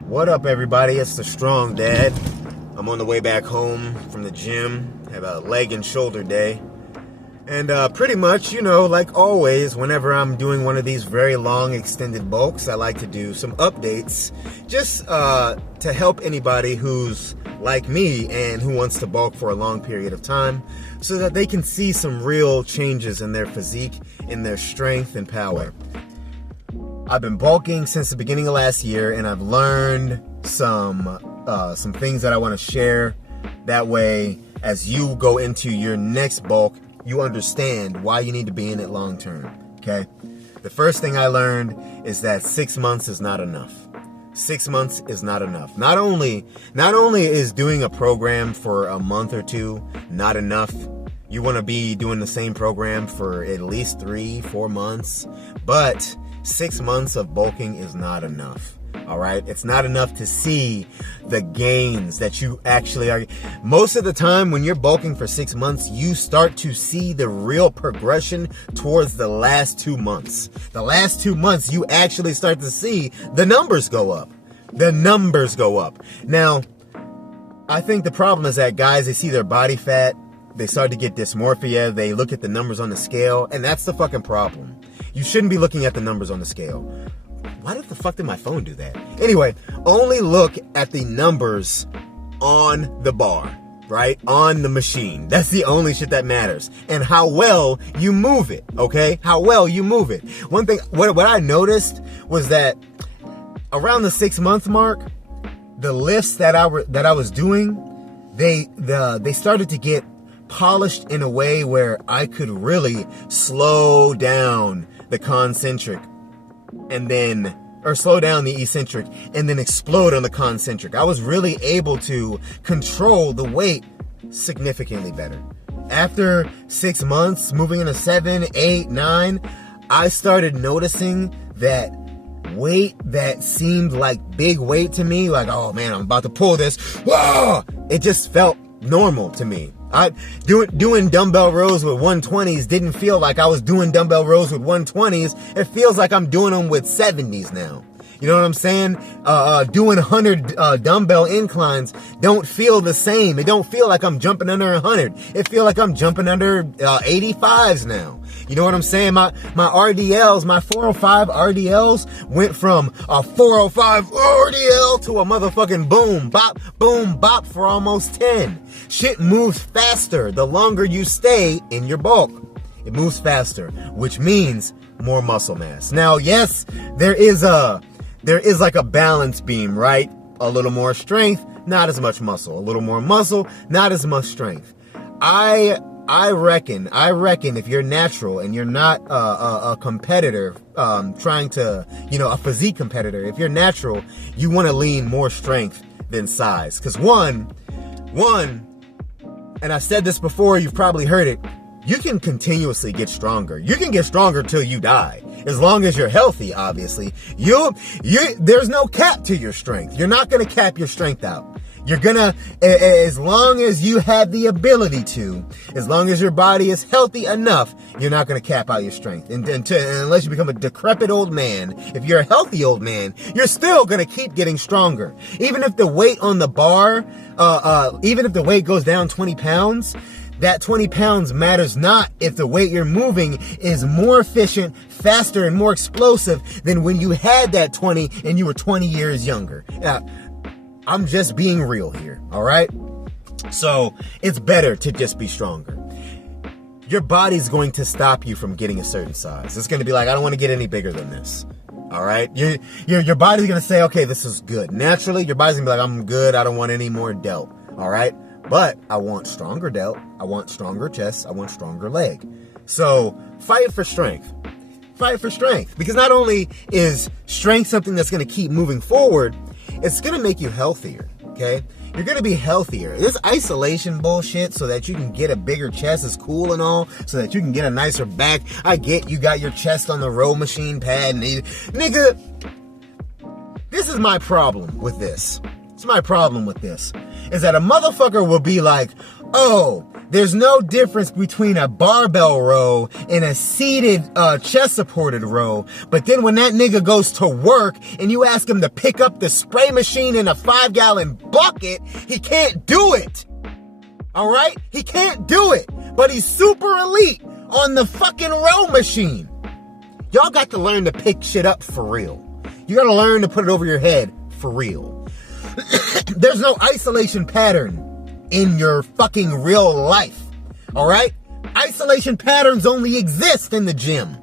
What up, everybody? It's the Strong Dad. I'm on the way back home from the gym. Have a leg and shoulder day. And pretty much, like always, whenever I'm doing one of these very long extended bulks, I like to do some updates just to help anybody who's like me and who wants to bulk for a long period of time so that they can see some real changes in their physique, in their strength and power. I've been bulking since the beginning of last year, and I've learned some things that I want to share. That way, as you go into your next bulk, you understand why you need to be in it long term, okay? The first thing I learned is that 6 months is not enough. 6 months is not enough. Not only is doing a program for a month or two not enough, you want to be doing the same program for at least 3-4 months, but 6 months of bulking is not enough. All right, it's not enough to see the gains that you actually are. Most of the time when you're bulking for 6 months, you start to see the real progression towards the last 2 months. The last 2 months, you actually start to see the numbers go up. The numbers go up. Now, I think the problem is that guys, they see their body fat, they start to get dysmorphia, they look at the numbers on the scale, and that's the fucking problem. You shouldn't be looking at the numbers on the scale. Why the fuck did my phone do that? Anyway, only look at the numbers on the bar, right? On the machine. That's the only shit that matters. And how well you move it, okay? How well you move it. One thing, what I noticed was that around the 6 month mark, the lifts that I was doing, they started to get polished in a way where I could really slow down the concentric or slow down the eccentric and then explode on the concentric. I was really able to control the weight significantly better. After 6 months, moving into 7, 8, 9, I started noticing that weight that seemed like big weight to me, like, oh man, I'm about to pull this. Whoa! It just felt normal to me. Doing dumbbell rows with 120s didn't feel like I was doing dumbbell rows with 120s. It feels like I'm doing them with 70s now. You know what I'm saying? Doing 100 dumbbell inclines don't feel the same. It don't feel like I'm jumping under 100. It feel like I'm jumping under 85s now. You know what I'm saying? My RDLs, my 405 RDLs went from a 405 RDL to a motherfucking boom bop for almost 10. Shit moves faster the longer you stay in your bulk. It moves faster, which means more muscle mass. Now, yes, there is like a balance beam, right? A little more strength, not as much muscle. A little more muscle, not as much strength. I reckon if you're natural and you're not a competitor, trying to, a physique competitor, if you're natural, you want to lean more strength than size. Because one, and I said this before, you've probably heard it, you can continuously get stronger. You can get stronger till you die. As long as you're healthy, obviously. There's no cap to your strength. You're not going to cap your strength out. You're gonna, as long as you have the ability to, as long as your body is healthy enough, you're not gonna cap out your strength. Unless you become a decrepit old man. If you're a healthy old man, you're still gonna keep getting stronger. Even if the weight on the bar, even if the weight goes down 20 pounds, that 20 pounds matters not if the weight you're moving is more efficient, faster, and more explosive than when you had that 20 and you were 20 years younger. I'm just being real here, all right? So it's better to just be stronger. Your body's going to stop you from getting a certain size. It's going to be like, I don't want to get any bigger than this, all right? Your body's going to say, okay, this is good. Naturally, your body's going to be like, I'm good. I don't want any more delt, all right? But I want stronger delt. I want stronger chest. I want stronger leg. So fight for strength. Fight for strength. Because not only is strength something that's going to keep moving forward, it's going to make you healthier, okay? You're going to be healthier. This isolation bullshit so that you can get a bigger chest is cool and all, so that you can get a nicer back. I get you got your chest on the row machine pad. Nigga, this is my problem with this. It's my problem with this. Is that a motherfucker will be like, oh, There's no difference between a barbell row and a seated chest supported row. But then when that nigga goes to work and you ask him to pick up the spray machine in a 5-gallon bucket, he can't do it. All right? He can't do it. But he's super elite on the fucking row machine. Y'all got to learn to pick shit up for real. You got to learn to put it over your head for real. There's no isolation pattern in your fucking real life. All right? Isolation patterns only exist in the gym.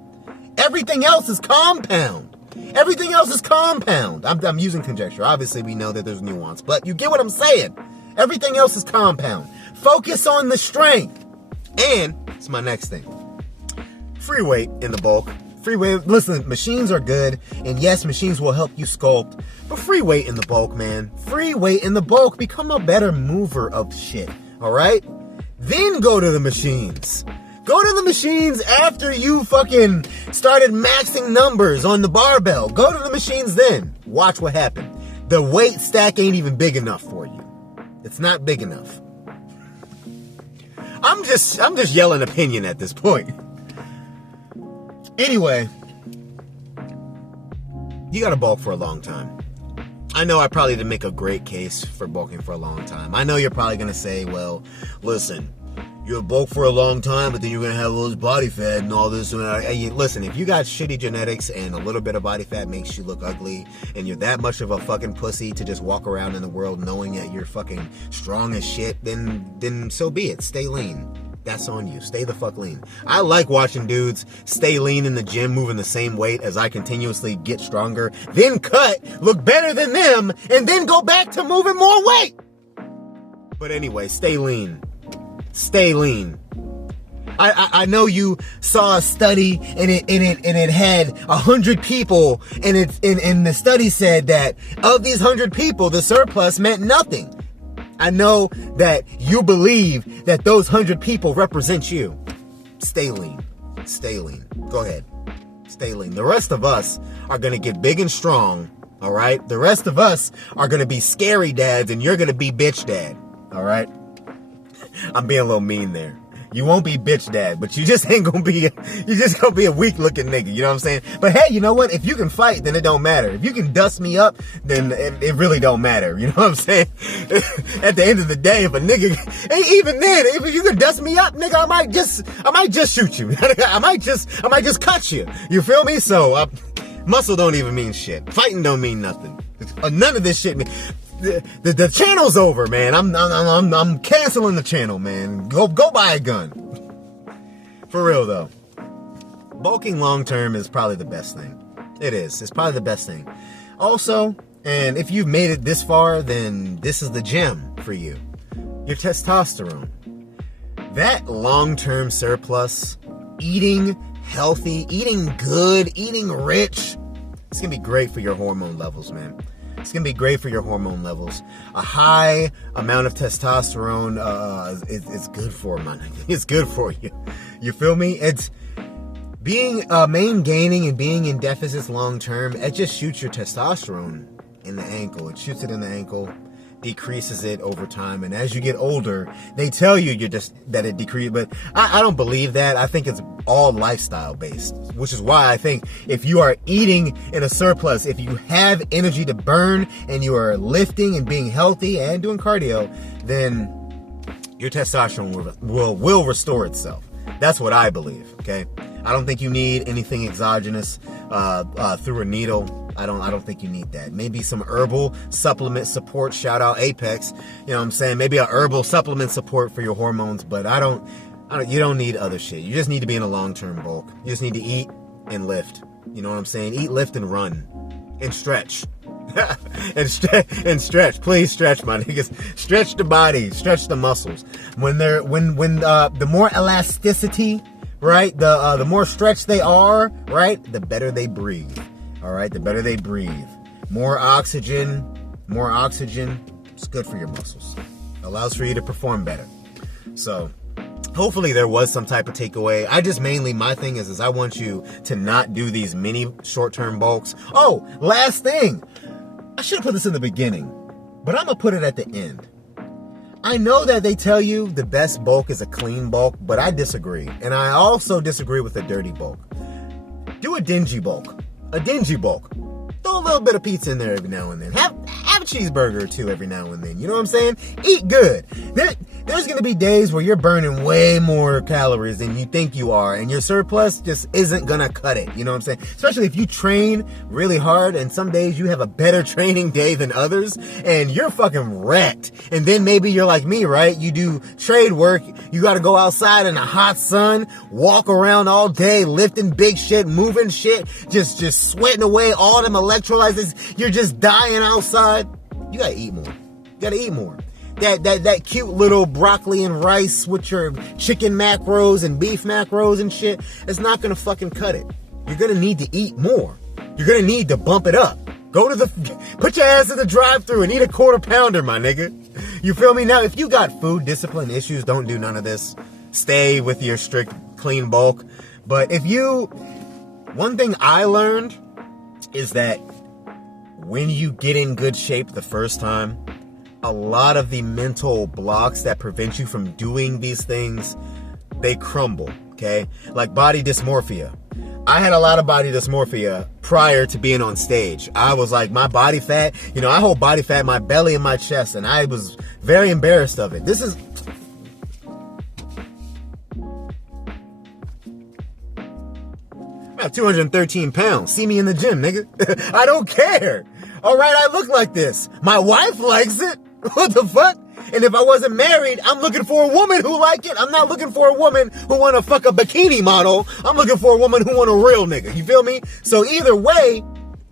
Everything else is compound. Everything else is compound. I'm using conjecture. Obviously, we know that there's nuance, but you get what I'm saying. Everything else is compound. Focus on the strength. And it's my next thing. Free weight in the bulk. Free weight, listen, machines are good, and yes, machines will help you sculpt, but free weight in the bulk, man. Free weight in the bulk. Become a better mover of shit, all right? Then go to the machines. Go to the machines after you fucking started maxing numbers on the barbell. Go to the machines then. Watch what happens. The weight stack ain't even big enough for you. It's not big enough. I'm just yelling opinion at this point. Anyway, you gotta bulk for a long time. I know I probably didn't make a great case for bulking for a long time. I know you're probably gonna say, well, listen, you'll bulk for a long time, but then you're gonna have all this body fat and all this. Listen, if you got shitty genetics and a little bit of body fat makes you look ugly, and you're that much of a fucking pussy to just walk around in the world knowing that you're fucking strong as shit, then so be it. Stay lean. That's on you. Stay the fuck lean. I like watching dudes stay lean in the gym, moving the same weight as I continuously get stronger, then cut, look better than them, and then go back to moving more weight. But anyway, stay lean. Stay lean. I know you saw a study and it had 100 people, and the study said that of these 100 people, the surplus meant nothing. I know that you believe that those 100 people represent you. Stay lean. Stay lean. Go ahead. Stay lean. The rest of us are going to get big and strong. All right? The rest of us are going to be scary dads, and you're going to be bitch dad. All right? I'm being a little mean there. You won't be bitch dad, but you just ain't gonna be, you just gonna be a weak looking nigga, you know what I'm saying? But hey, you know what? If you can fight, then it don't matter. If you can dust me up, then it really don't matter, you know what I'm saying? At the end of the day, if a nigga, even then, if you can dust me up, nigga, I might just shoot you. I might just cut you. You feel me? So, muscle don't even mean shit. Fighting don't mean nothing. None of this shit mean. The channel's over, man. I'm canceling the channel, man. Go buy a gun. For real though, bulking long term is probably the best thing. It is. It's probably the best thing. Also, and if you've made it this far, then this is the gem for you. Your testosterone. That long-term surplus, eating healthy, eating good, eating rich, it's gonna be great for your hormone levels, man. It's going to be great for your hormone levels. A high amount of testosterone is good for you, man. It's good for you. You feel me? It's being gaining and being in deficits long term. It just shoots your testosterone in the ankle. It shoots it in the ankle, decreases it over time. And as you get older, they tell you that it decreases. But I don't believe that. I think it's all lifestyle based, which is why I think if you are eating in a surplus, if you have energy to burn and you are lifting and being healthy and doing cardio, then your testosterone will restore itself. That's what I believe. Okay. I don't think you need anything exogenous through a needle. I don't think you need that. Maybe some herbal supplement support. Shout out Apex. You know what I'm saying? Maybe a herbal supplement support for your hormones, but you don't need other shit. You just need to be in a long-term bulk. You just need to eat and lift. You know what I'm saying? Eat, lift, and run. And stretch. and stretch. Please stretch, my niggas. Stretch the body. Stretch the muscles. When the more elasticity, right? The more stretched they are, right? The better they breathe. All right? The better they breathe. More oxygen. It's good for your muscles. Allows for you to perform better. So, hopefully there was some type of takeaway. My thing is I want you to not do these mini short-term bulks. Oh, last thing. I should have put this in the beginning, but I'm going to put it at the end. I know that they tell you the best bulk is a clean bulk, but I disagree. And I also disagree with a dirty bulk. Do a dingy bulk. A dingy bulk. Throw a little bit of pizza in there every now and then. Have a cheeseburger or two every now and then. You know what I'm saying? Eat good. There's going to be days where you're burning way more calories than you think you are, and your surplus just isn't going to cut it. You know what I'm saying? Especially if you train really hard, and some days you have a better training day than others, and you're fucking wrecked. And then maybe you're like me, right? You do trade work. You got to go outside in the hot sun, walk around all day, lifting big shit, moving shit, just sweating away all them electrolytes. You're just dying outside. You got to eat more. You got to eat more. That cute little broccoli and rice with your chicken macros and beef macros and shit, it's not gonna fucking cut it. You're gonna need to eat more. You're gonna need to bump it up. Put your ass in the drive-thru and eat a quarter pounder, my nigga. You feel me? Now, if you got food discipline issues, don't do none of this. Stay with your strict clean bulk. But one thing I learned is that when you get in good shape the first time, a lot of the mental blocks that prevent you from doing these things, they crumble, okay? Like body dysmorphia. I had a lot of body dysmorphia prior to being on stage. I was like, my body fat, I hold body fat in my belly and my chest, and I was very embarrassed of it. This is... about 213 pounds. See me in the gym, nigga. I don't care. All right, I look like this. My wife likes it. What the fuck? And if I wasn't married, I'm looking for a woman who like it. I'm not looking for a woman who want to fuck a bikini model. I'm looking for a woman who want a real nigga. You feel me? So either way,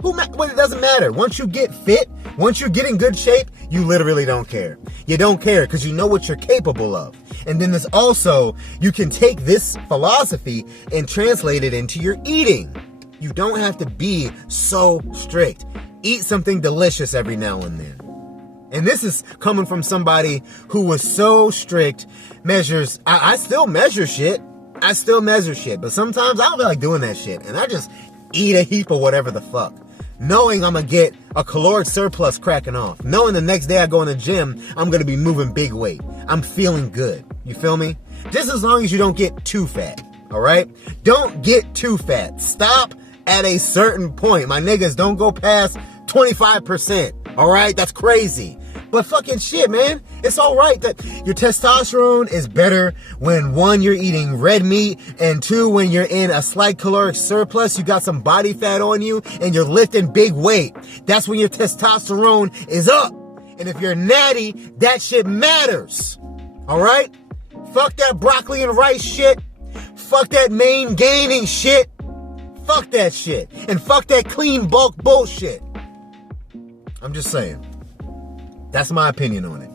it doesn't matter. Once you get fit, once you get in good shape, you literally don't care. You don't care because you know what you're capable of. And then there's also, you can take this philosophy and translate it into your eating. You don't have to be so strict. Eat something delicious every now and then. And this is coming from somebody who was so strict, measures. I still measure shit. But sometimes I don't feel like doing that shit. And I just eat a heap of whatever the fuck. Knowing I'm going to get a caloric surplus cracking off. Knowing the next day I go in the gym, I'm going to be moving big weight. I'm feeling good. You feel me? Just as long as you don't get too fat. All right? Don't get too fat. Stop at a certain point. My niggas, don't go past 25%. All right? That's crazy. But fucking shit, man. It's all right that your testosterone is better when, one, you're eating red meat, and two, when you're in a slight caloric surplus, you got some body fat on you, and you're lifting big weight. That's when your testosterone is up. And if you're natty, that shit matters. All right? Fuck that broccoli and rice shit. Fuck that main gaining shit. Fuck that shit. And fuck that clean bulk bullshit. I'm just saying. That's my opinion on it.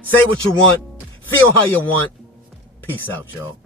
Say what you want. Feel how you want. Peace out, y'all.